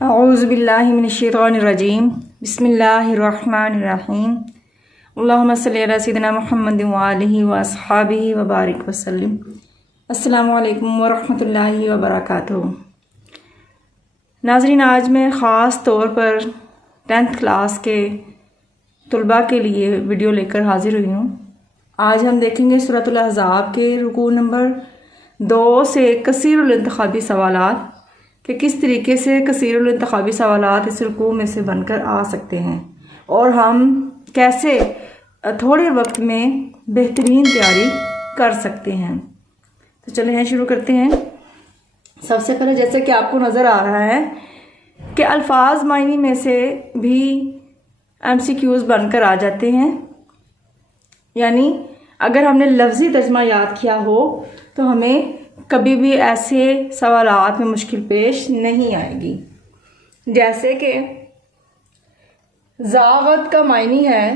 اعوذ باللہ من الشیطان الرجیم بسم اللہ الرحمن الرحیم اللہم صلی علی سیدنا محمد وآلہ واصحابہ وبارک وسلم۔ السلام علیکم ورحمۃ اللہ وبرکاتہ۔ ناظرین، آج میں خاص طور پر 10th کلاس کے طلباء کے لیے ویڈیو لے کر حاضر ہوئی ہوں۔ آج ہم دیکھیں گے سورۃ الاحزاب کے رکوع نمبر 2 سے کثیر الانتخابی سوالات کہ کس طریقے سے کثیر الانتخابی سوالات اس رکوع میں سے بن کر آ سکتے ہیں اور ہم کیسے تھوڑے وقت میں بہترین تیاری کر سکتے ہیں۔ تو چلیں شروع کرتے ہیں۔ سب سے پہلے جیسے کہ آپ کو نظر آ رہا ہے کہ الفاظ معنی میں سے بھی MCQs بن کر آ جاتے ہیں، یعنی اگر ہم نے لفظی ترجمہ یاد کیا ہو تو ہمیں کبھی بھی ایسے سوالات میں مشکل پیش نہیں آئے گی۔ جیسے کہ زاغت کا معنی ہے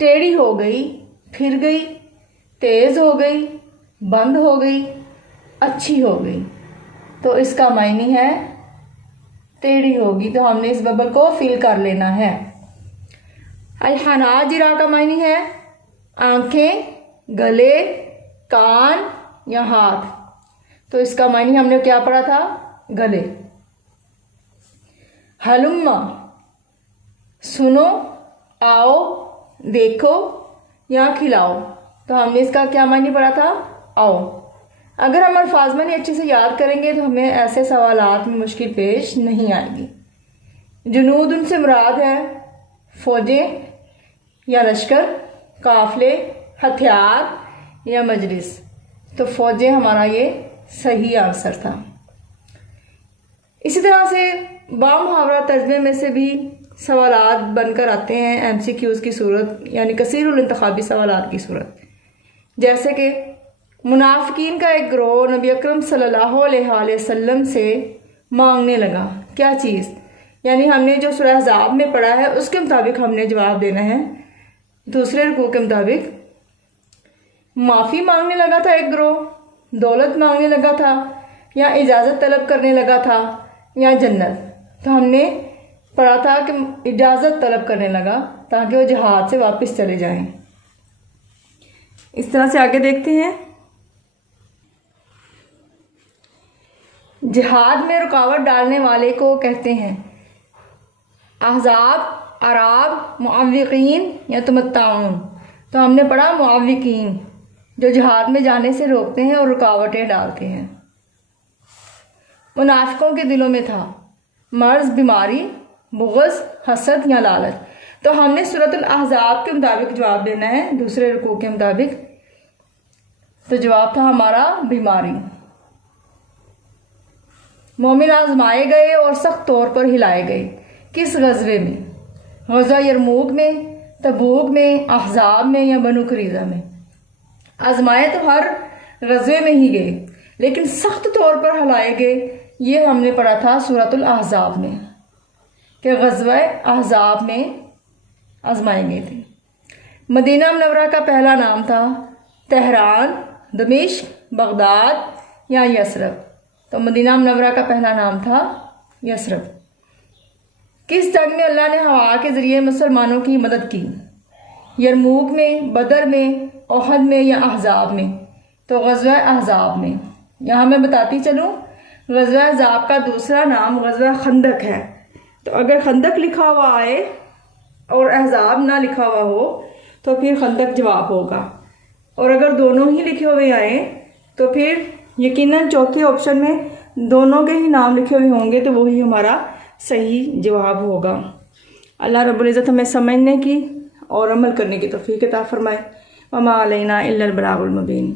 ٹیڑھی ہو گئی، پھر گئی، تیز ہو گئی، بند ہو گئی، اچھی ہو گئی، تو اس کا معنی ہے ٹیڑھی ہوگی، تو ہم نے اس ببل کو فل کر لینا ہے۔ الحناجرہ کا معنی ہے آنکھیں، گلے، کان یا ہاتھ، تو اس کا معنی ہم نے کیا پڑھا تھا؟ گلے۔ ہلما سنو، آؤ، دیکھو یا کھلاؤ، تو ہم نے اس کا کیا معنی پڑھا تھا؟ آؤ۔ اگر ہم الفاظ معنی اچھے سے یاد کریں گے تو ہمیں ایسے سوالات میں مشکل پیش نہیں آئے گی۔ جنود ان سے مراد ہے فوجیں یا لشکر، قافلے، ہتھیار یا مجلس، تو فوجیں ہمارا یہ صحیح آنسر تھا۔ اسی طرح سے بامحاورہ ترجمے میں سے بھی سوالات بن کر آتے ہیں MCQs کی صورت، یعنی کثیر الانتخابی سوالات کی صورت۔ جیسے کہ منافقین کا ایک گروہ نبی اکرم صلی اللہ علیہ وآلہ وسلم سے مانگنے لگا، کیا چیز؟ یعنی ہم نے جو سورہ احزاب میں پڑھا ہے اس کے مطابق ہم نے جواب دینا ہے۔ دوسرے رکوع کے مطابق معافی مانگنے لگا تھا ایک گروہ، دولت مانگنے لگا تھا، یا اجازت طلب کرنے لگا تھا، یا جنت، تو ہم نے پڑھا تھا کہ اجازت طلب کرنے لگا تاکہ وہ جہاد سے واپس چلے جائیں۔ اس طرح سے آگے دیکھتے ہیں۔ جہاد میں رکاوٹ ڈالنے والے کو کہتے ہیں احزاب، اعراب، معوقین یا تمتعون، تو ہم نے پڑھا معوقین، جو جہاد میں جانے سے روکتے ہیں اور رکاوٹیں ڈالتے ہیں۔ منافقوں کے دلوں میں تھا مرض، بیماری، بغض، حسد یا لالچ، تو ہم نے سورۃ الاحزاب کے مطابق جواب دینا ہے۔ دوسرے رکوع کے مطابق تو جواب تھا ہمارا بیماری۔ مومن آزمائے گئے اور سخت طور پر ہلائے گئے، کس غزوے میں؟ غزوہ یرموک میں، تبوک میں، احزاب میں یا بنو قریظہ میں؟ آزمائے تو ہر غزوے میں ہی گئے، لیکن سخت طور پر ہلائے گئے یہ ہم نے پڑھا تھا سورۃ الاحزاب میں کہ غزوہ احزاب میں آزمائے گئے تھے۔ مدینہ منورہ کا پہلا نام تھا تہران، دمشق، بغداد یا یثرب، تو مدینہ منورہ کا پہلا نام تھا یثرب۔ کس جنگ میں اللہ نے ہوا کے ذریعے مسلمانوں کی مدد کی؟ یرموک میں، بدر میں، احد میں یا احزاب میں؟ تو غزوہ احزاب میں۔ یہاں میں بتاتی چلوں، غزوہ احزاب کا دوسرا نام غزوہ خندق ہے، تو اگر خندق لکھا ہوا آئے اور احزاب نہ لکھا ہوا ہو تو پھر خندق جواب ہوگا، اور اگر دونوں ہی لکھے ہوئے آئیں تو پھر یقیناً چوتھے آپشن میں دونوں کے ہی نام لکھے ہوئے ہوں گے تو وہی ہمارا صحیح جواب ہوگا۔ اللہ رب العزت ہمیں سمجھنے کی اور عمل کرنے کی توفیق عطا فرمائے۔ وما علینا الا البلاغ المبین۔